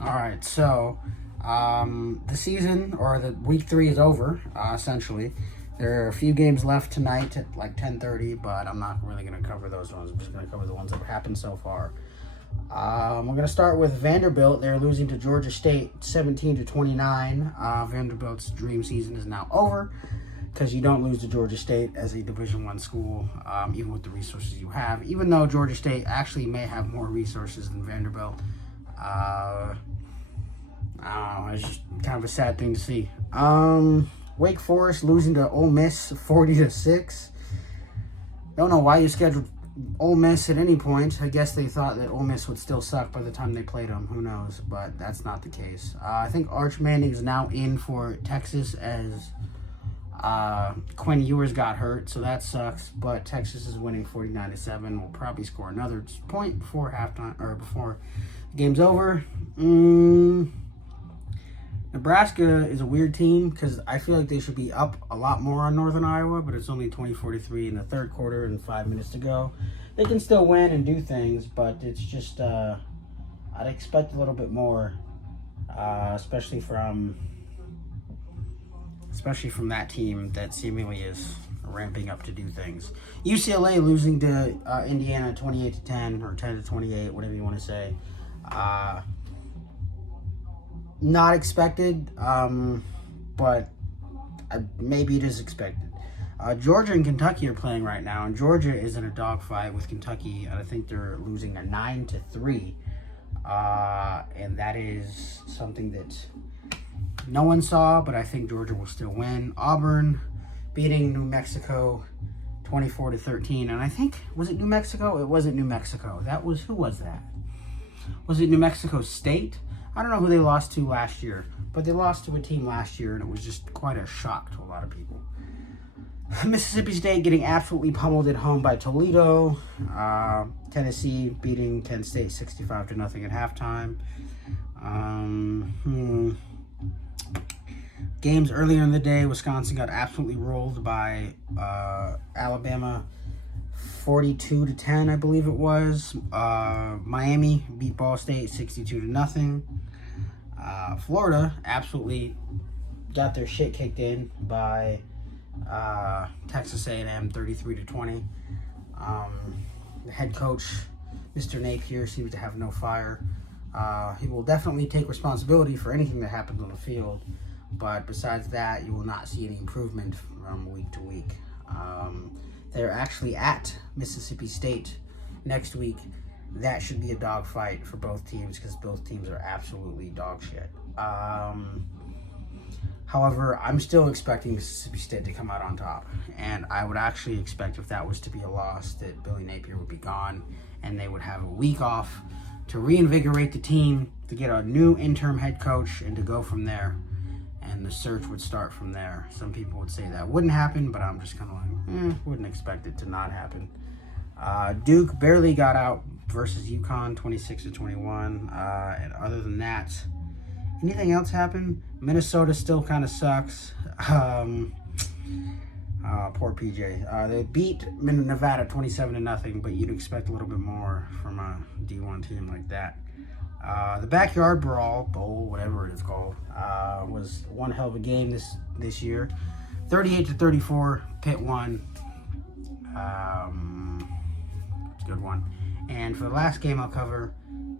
All right, so the season or the week 3 is over. Essentially, there are a few games left tonight at like 10:30, but I'm not really going to cover those ones. I'm just going to cover the ones that have happened so far. We're going to start with Vanderbilt. They're losing to Georgia State 17-29. Vanderbilt's dream season is now over because you don't lose to Georgia State as a Division I school, even with the resources you have. Even though Georgia State actually may have more resources than Vanderbilt. I don't know, it's just kind of a sad thing to see. Wake Forest losing to Ole Miss 40-6. Don't know why you scheduled Ole Miss at any point. I guess they thought that Ole Miss would still suck by the time they played them. Who knows? But that's not the case. I think Arch Manning is now in for Texas as Quinn Ewers got hurt, so that sucks. But Texas is winning 49-7. Will probably score another point before halftime or before the game's over. Nebraska is a weird team because I feel like they should be up a lot more on Northern Iowa, but it's only 20-43 in the third quarter and 5 minutes to go. They can still win and do things, but it's just I'd expect a little bit more, especially from that team that seemingly is ramping up to do things. UCLA losing to Indiana 28-10 or 10-28, whatever you want to say. Not expected, but maybe it is expected. Georgia and Kentucky are playing right now, and Georgia is in a dogfight with Kentucky. I think they're losing a 9-3, and that is something that no one saw, but I think Georgia will still win. Auburn beating New Mexico 24-13, and I think, was it New Mexico? It wasn't New Mexico. Who was that? Was it New Mexico State? I don't know who they lost to last year, but they lost to a team last year, and it was just quite a shock to a lot of people. Mississippi State getting absolutely pummeled at home by Toledo. Tennessee beating Kent State 65-0 at halftime. Games earlier in the day, Wisconsin got absolutely rolled by Alabama 42-10, I believe it was. Miami beat Ball State 62-0. Florida absolutely got their shit kicked in by Texas A&M 33-20. The head coach, Mr. Napier, seems to have no fire. He will definitely take responsibility for anything that happens on the field, but besides that, you will not see any improvement from week to week. They're actually at Mississippi State next week. That should be a dogfight for both teams because both teams are absolutely dog shit. However, I'm still expecting Mississippi State to come out on top. And I would actually expect, if that was to be a loss, that Billy Napier would be gone and they would have a week off to reinvigorate the team, to get a new interim head coach, and to go from there. And the search would start from there. Some people would say that wouldn't happen, but I'm just kind of like, wouldn't expect it to not happen. Duke barely got out versus UConn 26-21. And other than that, anything else happen? Minnesota still kind of sucks. Poor PJ. They beat Nevada 27-0, but you'd expect a little bit more from a D1 team like that. The Backyard Brawl, Bowl, whatever it is called, was one hell of a game this year. 38-34, Pitt won. It's a good one. And for the last game I'll cover,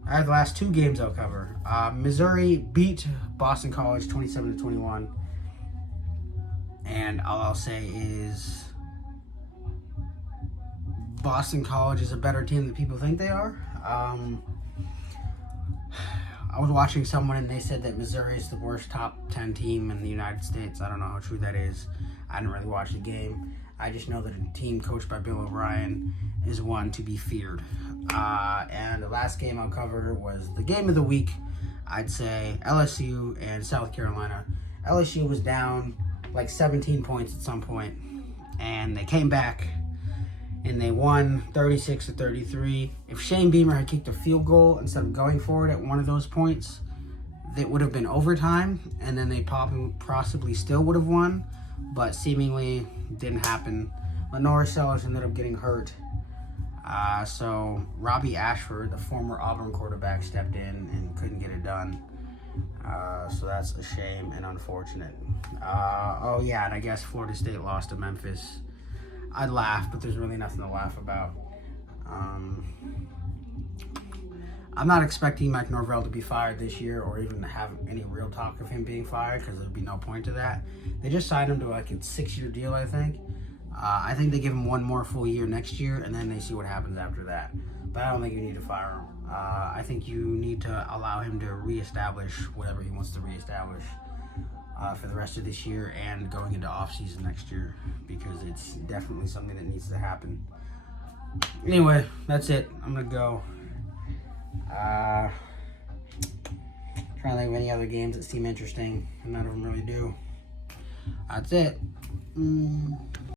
the last two games I'll cover. Missouri beat Boston College 27-21. And all I'll say is Boston College is a better team than people think they are. I was watching someone and they said that Missouri is the worst top 10 team in the United States. I don't know how true that is. I didn't really watch the game. I just know that a team coached by Bill O'Brien is one to be feared. And the last game I'll cover was the game of the week. I'd say LSU and South Carolina. LSU was down like 17 points at some point, and they came back and they won 36-33. If Shane Beamer had kicked a field goal instead of going for it at one of those points, that would have been overtime, and then they possibly still would have won, but seemingly didn't happen. Lenore Sellers ended up getting hurt. So Robbie Ashford, the former Auburn quarterback, stepped in and couldn't get it done. So that's a shame and unfortunate. Oh yeah, and I guess Florida State lost to Memphis. I'd laugh, but there's really nothing to laugh about. I'm not expecting Mike Norvell to be fired this year or even have any real talk of him being fired because there'd be no point to that. They just signed him to like a 6-year deal, I think. I think they give him one more full year next year and then they see what happens after that. But I don't think you need to fire him. I think you need to allow him to reestablish whatever he wants to reestablish for the rest of this year and going into off-season next year because it's definitely something that needs to happen. Anyway, that's it. I'm going to go. Trying to think of any other games that seem interesting. None of them really do. That's it.